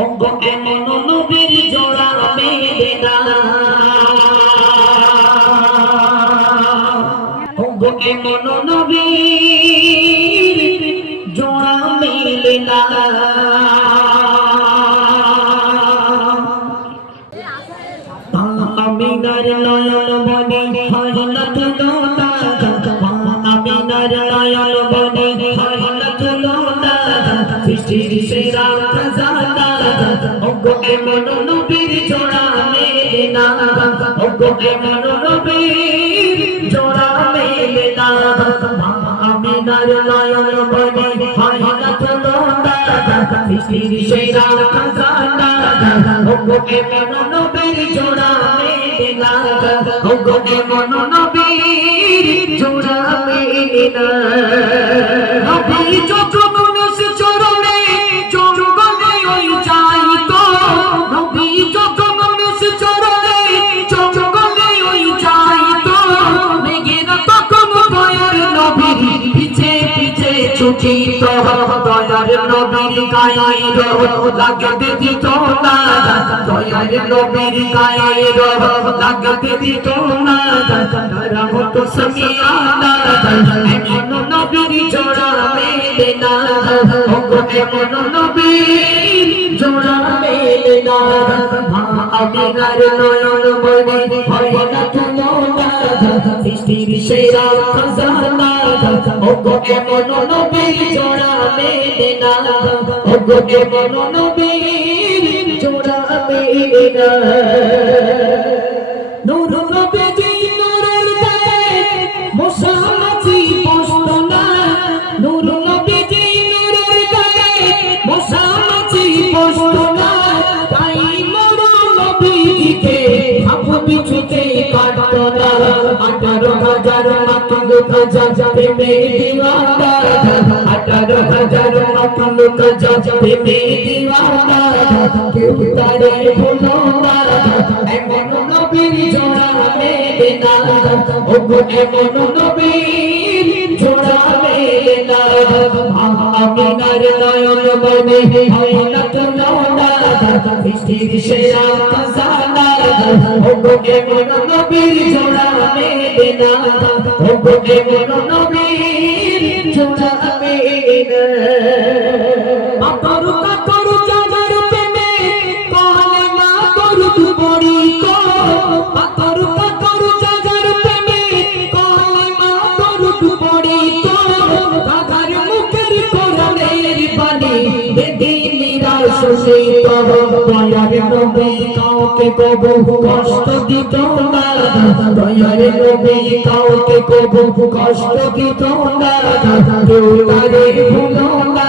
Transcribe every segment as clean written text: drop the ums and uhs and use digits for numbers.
ওগো এমন নবীর জোড়া মেলে না, ওগো এমন নবীর জোড়া মেলে না। আমিনার নয়ন বনে হয় না তুলনা, আমিনার নয়ন বনে হয় না তুলনা, সৃষ্টির সেরা খাজানা। ওগো এমন নবীর জোড়া মেলে না, ওগো এমন নবীর জোড়া মেলে না। আমিনার নয়ন বনে হয় না তুলনা, সৃষ্টির সেরা খাজানা। ওগো এমন নবীর জোড়া মেলে না, ওগো এমন নবীর জোড়া মেলে না। নবী যখন এসে চরণে চরণে ওই যাই তো, নবী যখন এসে চরণে চরণে ওই যাই তো, মেঘের তখন দয়ার নবীর পিছে পিছে ছুটি তো, দয়ার নবীর গায়ে লাগতে দিত না, দয়ার নবীর গায়ে লাগতে দিত না, তারা হতো সামিয়ানা। এমন নবীর জোড়া মেলে না, ওগো এমন নবীর জোড়া মেলে না। আমিনার নয়ন বনে হয় না তুলনা, সৃষ্টির সেরা খাজানা। ওগো এমন নবীর জোড়া মেলে না, ওগো এমন নবীর জোড়া মেলে না। নূর নবীজি নূরের গায়ে মশা মাছি বসত না, নূর নবীজি নূরের গায়ে মশা মাছি বসত না। তাই মোর নবীজিকে আবু পিছুতে কাটত না, 18,000 মাতলুক যাবে দিওয়ানা, 18,000 মাতলুক যাবে দিওয়ানা। কেউ তারে ভুলো না, এমন নবীর জোড়া মেলে না, ওগো এমন নবীর জোড়া মেলে না। আমিনার নয়ন বনে হয় না তুলনা, সৃষ্টির সেরা খাজানা। ওগো এমন নবীর জোড়া মেলে না, ওগো এমন নবীর জোড়া মেলে না। পাথর পাথর জাগার প্রেমে কলেমা দরুদ পড়ি তো, পাথর পাথর জাগার প্রেমে কলেমা দরুদ পড়ি তো, তাহার মুখের কোরআনের বাণী বেদিনীরা শুনি তো। দয়ার নবী কাউকে কবু কষ্ট দিত না, দয়ার নবী কাউকে কবু কষ্ট দিত না, কেউ তারে ভুলো না।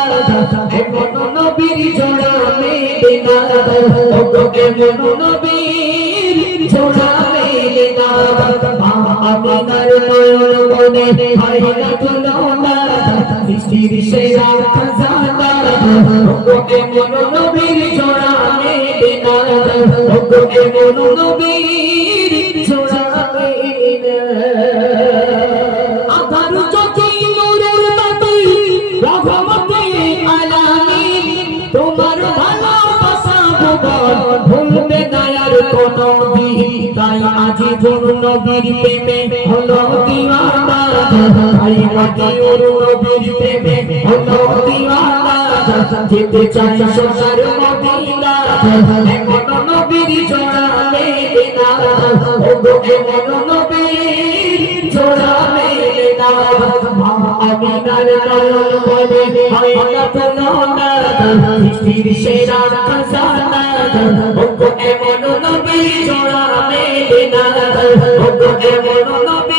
এমন নবীর জোড়া মেলে না, ওগো এমন নবীর জোড়া মেলে না। আমিনার নয়ন বনে হয় না তুলনা, সৃষ্টির সেরা খাজানা। ওগো এমন নবীর জোড়া মেলে না, ওগো এমন নবীর জোড়া মেলে না। আধার চোখে নূরের বাতি রহমতে আলামিন, তোমার ভালোবাসা ভুবন ভুলবে না আর কোনো দিন। তাই আজিজুর নবীর প্রেমে হলো দিওয়ানা, তাই মদিউর নবীর প্রেমে হলো দিওয়ানা। যেতে চাই সোনার মদিনা, এমন নবীর জোড়া মেলে না, ওগো এমন নবীর জোড়া মেলে না। আমিনার নয়ন বনে হয় না তুলনা, সৃষ্টির সেরা খাজানা। ওগো এমন নবীর জোড়া মেলে না, ওগো এমন নবীর